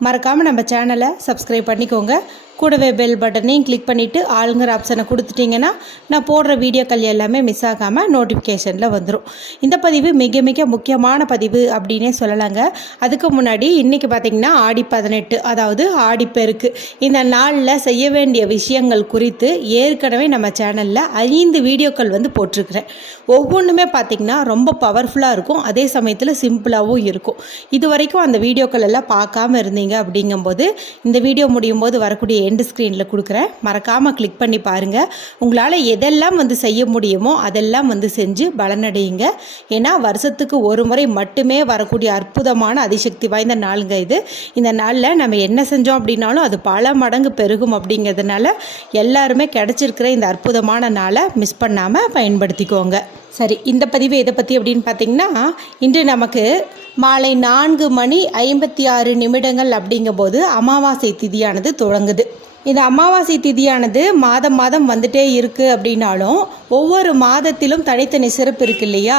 மறக்காமல் நம்ம சேனலை சப்ஸ்கிரைப் பண்ணிக்கோங்க. கூடவே பெல் பட்டனையும் கிளிக் பண்ணிவிட்டு ஆளுங்கிற ஆப்ஷனை கொடுத்துட்டிங்கன்னா நான் போடுற வீடியோக்கள் எல்லாமே மிஸ் ஆகாமல் நோட்டிஃபிகேஷனில் வந்துடும் இந்த பதிவு மிக மிக முக்கியமான பதிவு அப்படின்னே சொல்லலாங்க. அதுக்கு முன்னாடி இன்றைக்கி பார்த்திங்கன்னா ஆடி பதினெட்டு அதாவது ஆடிப்பெருக்கு இந்த நாளில் செய்ய வேண்டிய விஷயங்கள் குறித்து ஏற்கனவே நம்ம சேனலில் ஐந்து வீடியோக்கள் வந்து போட்டிருக்கிறேன். ஒவ்வொன்றுமே பார்த்திங்கன்னா ரொம்ப பவர்ஃபுல்லாக இருக்கும். அதே சமயத்தில் சிம்பிளாகவும் இருக்கும். இது வரைக்கும் அந்த வீடியோக்கள் எல்லாம் பார்க்காம இருந்தீங்க அப்படிங்கும்போது இந்த வீடியோ முடியும் போது வரக்கூடிய எண்டு ஸ்க்ரீனில் கொடுக்குறேன். மறக்காமல் கிளிக் பண்ணி பாருங்கள் உங்களால் எதெல்லாம் வந்து செய்ய முடியுமோ அதெல்லாம் வந்து செஞ்சு பலனடையுங்க. ஏன்னா வருஷத்துக்கு ஒரு முறை மட்டுமே வரக்கூடிய அற்புதமான அதிசக்தி வாய்ந்த நாளுங்க இது. இந்த நாளில் நம்ம என்ன செஞ்சோம் அப்படின்னாலும் அது பல மடங்கு பெருகும் அப்படிங்கிறதுனால எல்லாருமே கிடச்சிருக்கிற இந்த அற்புதமான நாளை மிஸ் பண்ணாமல் பயன்படுத்திக்கோங்க. சரி இந்த பதிவு எதை பற்றி அப்படின்னு பார்த்தீங்கன்னா இன்று நமக்கு மாலை நான்கு மணி ஐம்பத்தி ஆறு நிமிடங்கள் அப்படிங்கும்போது அமாவாசை திதியானது தொடங்குது. இந்த அமாவாசை திதியானது மாதம் மாதம் வந்துட்டே இருக்குது அப்படின்னாலும் ஒவ்வொரு மாதத்திலும் தனித்தனி சிறப்பு இருக்கு இல்லையா?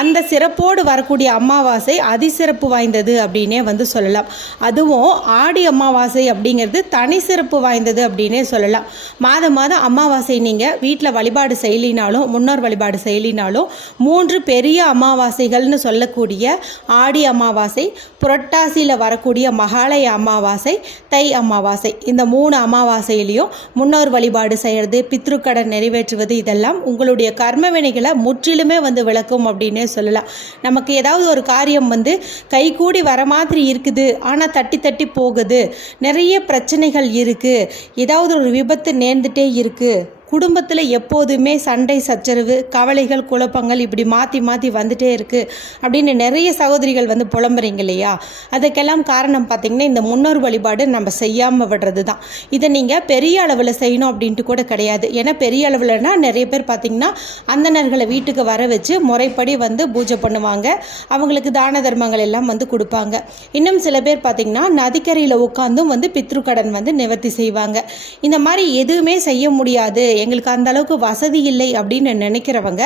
அந்த சிறப்போடு வரக்கூடிய அமாவாசை அதிசிறப்பு வாய்ந்தது அப்படின்னே வந்து சொல்லலாம். அதுவும் ஆடி அமாவாசை அப்படிங்கிறது தனி சிறப்பு வாய்ந்தது அப்படின்னே சொல்லலாம். மாதம் மாதம் அமாவாசை நீங்கள் வீட்டில் வழிபாடு செய்யலினாலும் முன்னோர் வழிபாடு செய்யலினாலும் மூன்று பெரிய அமாவாசைகள்னு சொல்லக்கூடிய ஆடி அமாவாசை புரட்டாசியில் வரக்கூடிய மகாலய அமாவாசை தை அமாவாசை. இந்த மூணு அமாவாசையிலையும் முன்னோர் வழிபாடு செய்கிறது பித்ருக்கடன் நிறைவேற்றுவது இதெல்லாம் உங்களுடைய கர்ம வினைகளை முற்றிலுமே வந்து விளக்கும் அப்படின்னே சொல்லலாம். நமக்கு ஏதாவது ஒரு காரியம் வந்து கைகூடி வர மாதிரி இருக்குது ஆனால் தட்டி தட்டி போகுது நிறைய பிரச்சனைகள் இருக்குது ஏதாவது ஒரு விபத்து நேர்ந்துட்டே இருக்குது குடும்பத்தில் எப்போதுமே சண்டை சச்சரவு கவலைகள் குழப்பங்கள் இப்படி மாற்றி மாற்றி வந்துட்டே இருக்குது அப்படின்னு நிறைய சகோதரிகள் வந்து புலம்புறீங்க இல்லையா? அதுக்கெல்லாம் காரணம் பார்த்திங்கன்னா இந்த முன்னோர் வழிபாடு நம்ம செய்யாமல் விடுறது தான் இதை நீங்கள் பெரிய அளவில் செய்யணும் அப்படின்ட்டு கூட கிடையாது. ஏன்னா பெரிய அளவில்னா நிறைய பேர் பார்த்திங்கன்னா அந்தனர்களை வீட்டுக்கு வர வச்சு முறைப்படி வந்து பூஜை பண்ணுவாங்க. அவங்களுக்கு தான தர்மங்கள் எல்லாம் வந்து கொடுப்பாங்க. இன்னும் சில பேர் பார்த்திங்கன்னா நதிக்கரையில் உட்காந்தும் வந்து பித்ருக்கடன் வந்து நிவர்த்தி செய்வாங்க. இந்த மாதிரி எதுவுமே செய்ய முடியாது. எங்களுக்கு அந்த அளவுக்கு வசதி இல்லை அப்படின்னு நினைக்கிறவங்க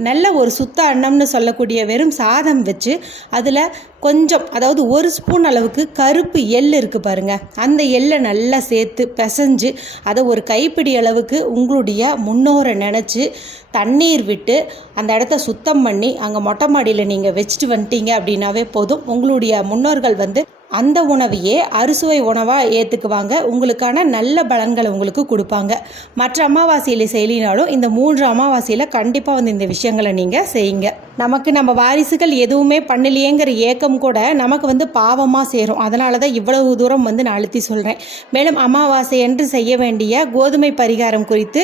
நல்ல ஒரு சுத்த அன்னம்னு சொல்லக்கூடிய வெறும் சாதம் வச்சு அதில் கொஞ்சம் அதாவது ஒரு ஸ்பூன் அளவுக்கு கருப்பு எள் இருக்குது பாருங்கள் அந்த எள்ளை நல்லா சேர்த்து பிசைஞ்சு அதை ஒரு கைப்பிடி அளவுக்கு உங்களுடைய முன்னோரை நினச்சி தண்ணீர் விட்டு அந்த இடத்த சுத்தம் பண்ணி அங்கே மொட்டை மாடியில் நீங்கள் வச்சுட்டு வந்துட்டீங்க அப்படின்னாவே போதும். உங்களுடைய முன்னோர்கள் வந்து அந்த உணவையே அறுசுவை உணவாக ஏற்றுக்குவாங்க உங்களுக்கான நல்ல பலன்களை உங்களுக்கு கொடுப்பாங்க. மற்ற அமாவாசையில் செய்யலினாலும் இந்த மூன்று அமாவாசையில் கண்டிப்பாக வந்து இந்த விஷயங்களை நீங்கள் செய்யுங்க. நமக்கு நம்ம வாரிசுகள் எதுவுமே பண்ணலையேங்கிற ஏக்கம் கூட நமக்கு வந்து பாவமாக சேரும். அதனால தான் இவ்வளவு தூரம் வந்து நான் அழுத்தி சொல்கிறேன் மேலும் அமாவாசை என்று செய்ய வேண்டிய கோதுமை பரிகாரம் குறித்து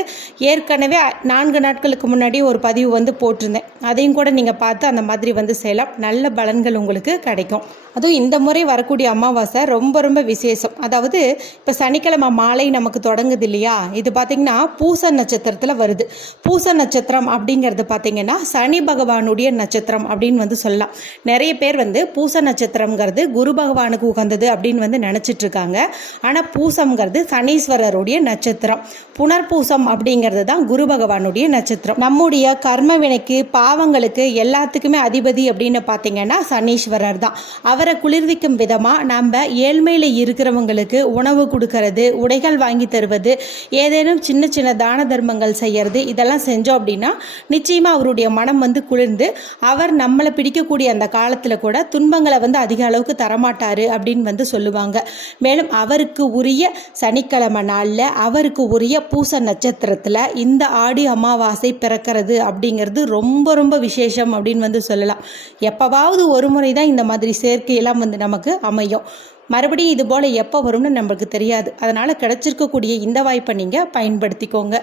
ஏற்கனவே நான்கு நாட்களுக்கு முன்னாடி ஒரு பதிவு வந்து போட்டிருந்தேன். அதையும் கூட நீங்கள் பார்த்து அந்த மாதிரி வந்து செய்யலாம். நல்ல பலன்கள் உங்களுக்கு கிடைக்கும். அதுவும் இந்த முறை வரக்கூடிய அமாவாசை ரொம்ப ரொம்ப விசேஷம். அதாவது இப்போ சனிக்கிழமை மாலை நமக்கு தொடங்குது இல்லையா? இது பார்த்திங்கன்னா பூச நட்சத்திரத்தில் வருது. பூச நட்சத்திரம் அப்படிங்கிறது பார்த்திங்கன்னா சனி பகவானுடைய நட்சத்திரம் அப்படின்னு வந்து சொல்லலாம். நிறைய பேர் வந்து பூச நட்சத்திரங்கிறது குரு பகவானுக்கு உகந்தது அப்படின்னு வந்து நினச்சிட்டு இருக்காங்க ஆனால் பூசம்ங்கிறது சனீஸ்வரருடைய நட்சத்திரம். புனர்பூசம் அப்படிங்கிறது தான் குரு பகவானுடைய நட்சத்திரம். நம்முடைய கர்ம வினைக்கு பாவங்களுக்கு எல்லாத்துக்குமே அதிபதி அப்படின்னு பார்த்தீங்கன்னா சனீஸ்வரர் தான். அவரை குளிர்விக்கும் விதமாக நம்ம ஏழ்மையில் இருக்கிறவங்களுக்கு உணவு கொடுக்கறது உடைகள் வாங்கி தருவது ஏதேனும் சின்ன சின்ன தான தர்மங்கள் செய்கிறது இதெல்லாம் செஞ்சோம் அப்படின்னா நிச்சயமாக அவருடைய மனம் வந்து குளிர்ந்து அவர் நம்மளை பிடிக்கக்கூடிய அந்த காலத்தில் கூட துன்பங்களை வந்து அதிக அளவுக்கு தரமாட்டார் அப்படின்னு வந்து சொல்லுவாங்க. மேலும் அவருக்கு உரிய சனிக்கிழமை நாளில் அவருக்கு உரிய பூச நட்சத்திரத்தில் இந்த ஆடி அமாவாசை பிறக்கிறது அப்படிங்கிறது ரொம்ப ரொம்ப விசேஷம் அப்படின்னு வந்து சொல்லலாம். எப்போவாவது ஒரு முறை தான் இந்த மாதிரி சேர்க்கையெல்லாம் வந்து நமக்கு 没有 மறுபடியும் இது போல் எப்போ வரும்னு நம்மளுக்கு தெரியாது. அதனால் கிடச்சிருக்கக்கூடிய இந்த வாய்ப்பை நீங்கள் பயன்படுத்திக்கோங்க.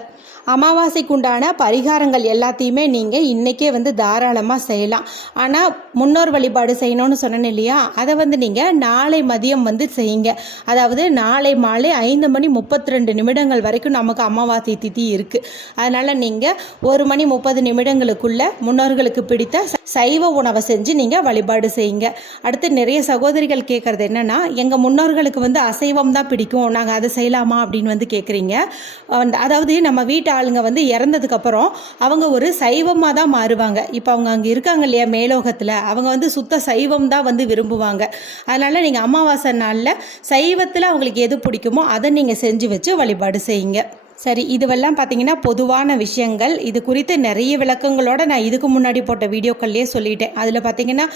அமாவாசைக்கு உண்டான பரிகாரங்கள் எல்லாத்தையுமே நீங்கள் இன்றைக்கே வந்து தாராளமாக செய்யலாம். ஆனால் முன்னோர் வழிபாடு செய்யணும்னு சொன்னேன் இல்லையா? அதை வந்து நீங்கள் நாளை மதியம் வந்து செய்யுங்க. அதாவது நாளை மாலை ஐந்து மணி முப்பத்தி ரெண்டு நிமிடங்கள் வரைக்கும் நமக்கு அமாவாசை திதி இருக்குது அதனால் நீங்கள் ஒரு மணி முப்பது நிமிடங்களுக்குள்ள முன்னோர்களுக்கு பிடித்த சைவ உணவை செஞ்சு நீங்கள் வழிபாடு செய்யுங்க. அடுத்து நிறைய சகோதரிகள் கேட்குறது என்னென்னா எங்கள் முன்னோர்களுக்கு வந்து அசைவம் தான் பிடிக்கும். நாங்கள் அதை செய்யலாமா அப்படின்னு வந்து கேட்குறீங்க அதாவது நம்ம வீட்டு ஆளுங்க வந்து இறந்ததுக்கப்புறம் அவங்க ஒரு சைவமாக தான் மாறுவாங்க. இப்போ அவங்க அங்கே இருக்காங்க இல்லையா மேலோகத்தில் அவங்க வந்து சுத்த சைவம் தான் வந்து விரும்புவாங்க. அதனால் நீங்கள் அமாவாசை நாளில் சைவத்தில் அவங்களுக்கு எது பிடிக்குமோ அதை நீங்கள் செஞ்சு வச்சு வழிபாடு செய்யுங்க. சரி இதுவெல்லாம் பார்த்தீங்கன்னா பொதுவான விஷயங்கள். இது குறித்து நிறைய விளக்கங்களோட நான் இதுக்கு முன்னாடி போட்ட வீடியோக்கள்லேயே சொல்லிட்டேன். அதில் பார்த்தீங்கன்னா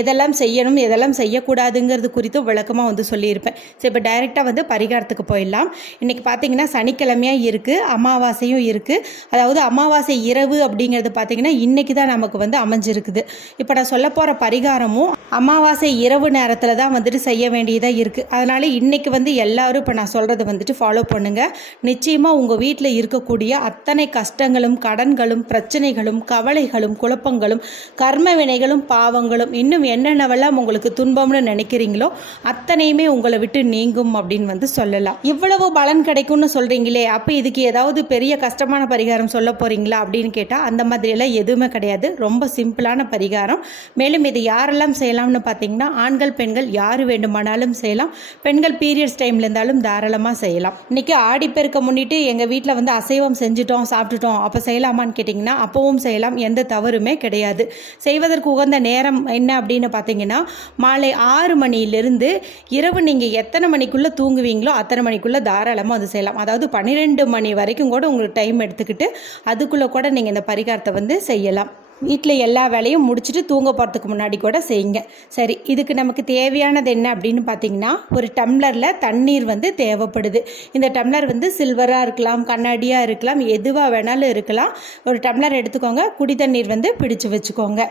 எதெல்லாம் செய்யணும் எதெல்லாம் செய்யக்கூடாதுங்கிறது குறித்து விளக்கமாக வந்து சொல்லியிருப்பேன். சரி இப்போ டைரெக்டாக வந்து பரிகாரத்துக்கு போயிடலாம். இன்றைக்கி பார்த்தீங்கன்னா சனிக்கிழமையாக இருக்குது அமாவாசையும் இருக்குது அதாவது அமாவாசை இரவு அப்படிங்கிறது பார்த்தீங்கன்னா இன்றைக்கி தான் நமக்கு வந்து அமைஞ்சிருக்குது. இப்போ நான் சொல்ல போகிற பரிகாரமும் அமாவாசை இரவு நேரத்தில் தான் வந்துட்டு செய்ய வேண்டியதாக இருக்குது அதனால் இன்றைக்கி வந்து எல்லாரும் இப்போ நான் சொல்கிறது வந்துட்டு ஃபாலோ பண்ணுங்கள் நிச்சயமாக உங்கள் வீட்டில் இருக்கக்கூடிய அத்தனை கஷ்டங்களும் கடன்களும் பிரச்சனைகளும் கவலைகளும் குழப்பங்களும் கர்ம வினைகளும் பாவங்களும் இன்னும் என்னென்னவெல்லாம் உங்களுக்கு துன்பம்னு நினைக்கிறீங்களோ அத்தனையுமே உங்களை விட்டு நீங்கும் அப்படின்னு வந்து சொல்லலாம். இவ்வளவு பலன் கிடைக்கும்னு சொல்கிறீங்களே அப்போ இதுக்கு ஏதாவது பெரிய கஷ்டமான பரிகாரம் சொல்ல போகிறீங்களா அப்படின்னு கேட்டால் அந்த மாதிரியெல்லாம் எதுவுமே கிடையாது. ரொம்ப சிம்பிளான பரிகாரம். மேலும் இது யாரெல்லாம் செய்யலாம்னு பார்த்தீங்கன்னா ஆண்கள் பெண்கள் யார் வேண்டுமானாலும் செய்யலாம். பெண்கள் பீரியட்ஸ் டைமில் இருந்தாலும் தாராளமாக செய்யலாம். இன்றைக்கி ஆடிப்பெருக்க முன்னிட்டு எங்கள் வீட்டில் வந்து அசைவம் செஞ்சுட்டோம் சாப்பிட்டுட்டோம். அப்போ செய்யலாமான்னு கேட்டிங்கன்னா அப்பவும் செய்யலாம். எந்த தவறுமே கிடையாது. செய்வதற்கு உகந்த நேரம் என்ன அப்படின்னு பார்த்தீங்கன்னா மாலை ஆறு மணியிலிருந்து இரவு நீங்கள் எத்தனை மணிக்குள்ளே தூங்குவீங்களோ அத்தனை மணிக்குள்ளே தாராளமாக அது செய்யலாம். அதாவது பன்னிரெண்டு மணி வரைக்கும் கூட உங்களுக்கு டைம் எடுத்துக்கிட்டு அதுக்குள்ளே கூட நீங்கள் இந்த பரிகாரத்தை வந்து செய்யலாம். வீட்டில் எல்லா வேலையும் முடிச்சுட்டு தூங்க போகிறதுக்கு முன்னாடி கூட செய்யுங்க. சரி இதுக்கு நமக்கு தேவையானது என்ன அப்படின்னு பார்த்தீங்கன்னா ஒரு டம்ளரில் தண்ணீர் வந்து தேவைப்படுது. இந்த டம்ளர் வந்து சில்வராக இருக்கலாம் கண்ணாடியாக இருக்கலாம் எதுவாக வேணாலும் இருக்கலாம். ஒரு டம்ளர் எடுத்துக்கோங்க குடி தண்ணீர் வந்து பிடிச்சு வச்சுக்கோங்க.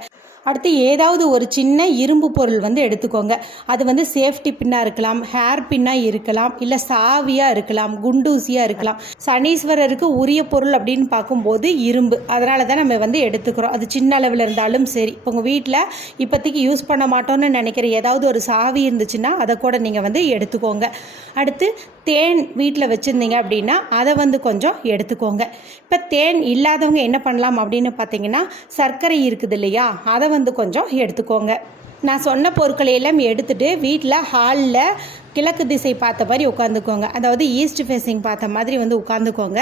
அடுத்து ஏதாவது ஒரு சின்ன இரும்பு பொருள் வந்து எடுத்துக்கோங்க. அது வந்து சேஃப்டி பின்னாக இருக்கலாம் ஹேர் பின்னாக இருக்கலாம் இல்லை சாவியாக இருக்கலாம் குண்டூசியாக இருக்கலாம். சனீஸ்வரருக்கு உரிய பொருள் அப்படின்னு பார்க்கும்போது இரும்பு. அதனால தான் நம்ம வந்து எடுத்துக்கிறோம். அது சின்ன அளவில் இருந்தாலும் சரி. இப்போ உங்கள் வீட்டில் இப்போதைக்கு யூஸ் பண்ண மாட்டோம்னு நினைக்கிற ஏதாவது ஒரு சாவி இருந்துச்சுன்னா அதை கூட நீங்கள் வந்து எடுத்துக்கோங்க. அடுத்து தேன் வீட்டில் வச்சுருந்தீங்க அப்படின்னா அதை வந்து கொஞ்சம் எடுத்துக்கோங்க. இப்போ தேன் இல்லாதவங்க என்ன பண்ணலாம் அப்படின்னு பார்த்தீங்கன்னா சர்க்கரை இருக்குது இல்லையா அதை வந்து கொஞ்சம் எடுத்துக்கோங்க. நான் சொன்ன பொருட்களை எல்லாம் எடுத்துகிட்டு வீட்டில் ஹாலில் கிழக்கு திசை பார்த்த மாதிரி உட்காந்துக்கோங்க. அதாவது ஈஸ்ட் ஃபேஸிங் பார்த்த மாதிரி வந்து உட்காந்துக்கோங்க.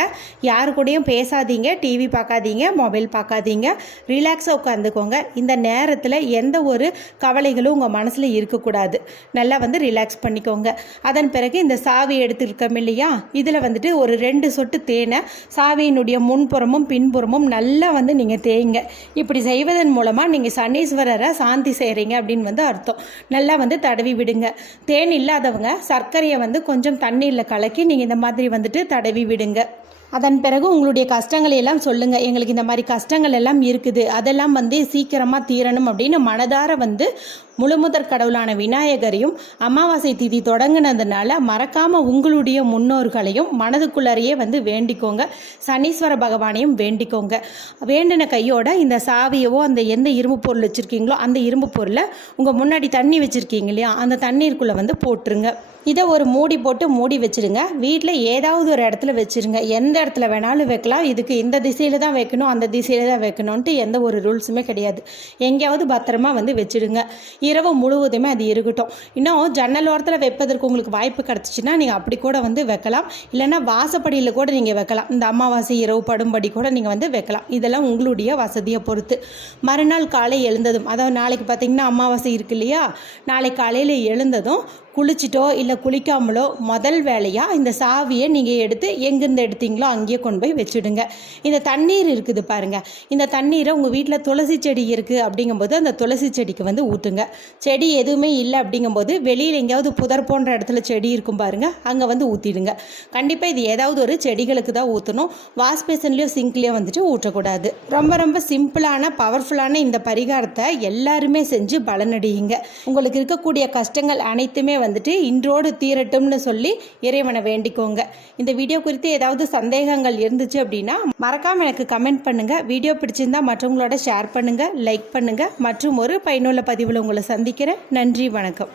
யாரு கூடயும் பேசாதீங்க டிவி பார்க்காதீங்க மொபைல் பார்க்காதீங்க. ரிலாக்ஸாக உட்காந்துக்கோங்க. இந்த நேரத்தில் எந்த ஒரு கவலைகளும் உங்கள் மனசில் இருக்கக்கூடாது. நல்லா வந்து ரிலாக்ஸ் பண்ணிக்கோங்க. அதன் பிறகு இந்த சாவி எடுத்துருக்கோம் இல்லையா? இதில் வந்துட்டு ஒரு ரெண்டு சொட்டு தேனை சாவியினுடைய முன்புறமும் பின்புறமும் நல்லா வந்து நீங்கள் தேய்ங்க. இப்படி செய்வதன் மூலமாக நீங்கள் சனீஸ்வரரை சாந்தி செய்கிறீங்க அப்படின்னு வந்து அர்த்தம். நல்லா வந்து தடவி விடுங்க. தேன் இல்லாதவங்க சர்க்கரையை வந்து கொஞ்சம் தண்ணீரில் கலக்கி நீங்கள் இந்த மாதிரி வந்துட்டு தடவி விடுங்க. அதன் பிறகு உங்களுடைய கஷ்டங்களை எல்லாம் சொல்லுங்கள் எங்களுக்கு இந்த மாதிரி கஷ்டங்கள் எல்லாம் இருக்குது. அதெல்லாம் வந்து சீக்கிரமாக தீரணும் அப்படின்னு மனதார வந்து முழுமுதற் கடவுளான விநாயகரையும் அமாவாசை திதி தொடங்கினதுனால மறக்காமல் உங்களுடைய முன்னோர்களையும் மனதுக்குள்ளறையே வந்து வேண்டிக்கோங்க. சனீஸ்வர பகவானையும் வேண்டிக்கோங்க. வேண்டின கையோட இந்த சாவியவோ அந்த எந்த இரும்பு பொருள் வச்சுருக்கீங்களோ அந்த இரும்பு பொருளை உங்கள் முன்னாடி தண்ணி வச்சுருக்கீங்க இல்லையா அந்த தண்ணீருக்குள்ளே வந்து போட்டுருங்க. இதை ஒரு மூடி போட்டு மூடி வச்சுருங்க. வீட்டில் ஏதாவது ஒரு இடத்துல வச்சிருங்க. எந்த இடத்துல வேணாலும் வைக்கலாம். இதுக்கு இந்த திசையில் தான் வைக்கணும் அந்த திசையில் தான் வைக்கணும்ன்ட்டு எந்த ஒரு ரூல்ஸுமே கிடையாது. எங்கேயாவது பத்திரமா வந்து வச்சிடுங்க. இரவு முழுவதுமே அது இருக்கட்டும். இன்னும் ஜன்னல் ஓரத்தில் வைப்பதற்கு உங்களுக்கு வாய்ப்பு கிடச்சிச்சின்னா நீங்கள் அப்படி கூட வந்து வைக்கலாம். இல்லைன்னா வாசப்படியில் கூட நீங்கள் வைக்கலாம். இந்த அமாவாசை இரவு படும்படி கூட நீங்கள் வந்து வைக்கலாம். இதெல்லாம் உங்களுடைய வசதியை பொறுத்து. மறுநாள் காலை எழுந்ததும் அதாவது நாளைக்கு பார்த்தீங்கன்னா அமாவாசை இருக்கு இல்லையா? நாளை காலையில் எழுந்ததும் குளிச்சிட்டோ இல்லை குளிக்காமலோ முதல் வேலையாக இந்த சாவியை நீங்கள் எடுத்து எங்கேருந்து எடுத்தீங்களோ அங்கேயே கொண்டு போய் வச்சுடுங்க. இந்த தண்ணீர் இருக்குது பாருங்கள் இந்த தண்ணீரை உங்கள் வீட்டில் துளசி செடி இருக்குது அப்படிங்கும்போது அந்த துளசி செடிக்கு வந்து ஊற்றுங்க செடி எதுவுமே இல்லை அப்படிங்கும்போது வெளியில் எங்கேயாவது புதர் போன்ற இடத்துல செடி இருக்கும் பாருங்கள் அங்கே வந்து ஊற்றிடுங்க கண்டிப்பாக இது ஏதாவது ஒரு செடிகளுக்கு தான் ஊற்றணும் வாஷ் பேசன்லேயோ சிங்க்லேயோ வந்துட்டு ஊற்றக்கூடாது. ரொம்ப ரொம்ப சிம்பிளான பவர்ஃபுல்லான இந்த பரிகாரத்தை எல்லாருமே செஞ்சு பலனடையுங்க. உங்களுக்கு இருக்கக்கூடிய கஷ்டங்கள் அனைத்துமே வந்துட்டு இன்றோடு தீரட்டும்னு சொல்லி இறைவனை வேண்டிக்கோங்க. இந்த வீடியோ குறித்து ஏதாவது சந்தேகங்கள் இருந்துச்சு அப்படின்னா மறக்காமல் எனக்கு கமெண்ட் பண்ணுங்கள் வீடியோ பிடிச்சிருந்தா மற்றவங்களோட ஷேர் பண்ணுங்கள் லைக் பண்ணுங்கள் மற்றும் ஒரு பயனுள்ள பதிவில் உங்களை சந்திக்கிறேன். நன்றி வணக்கம்.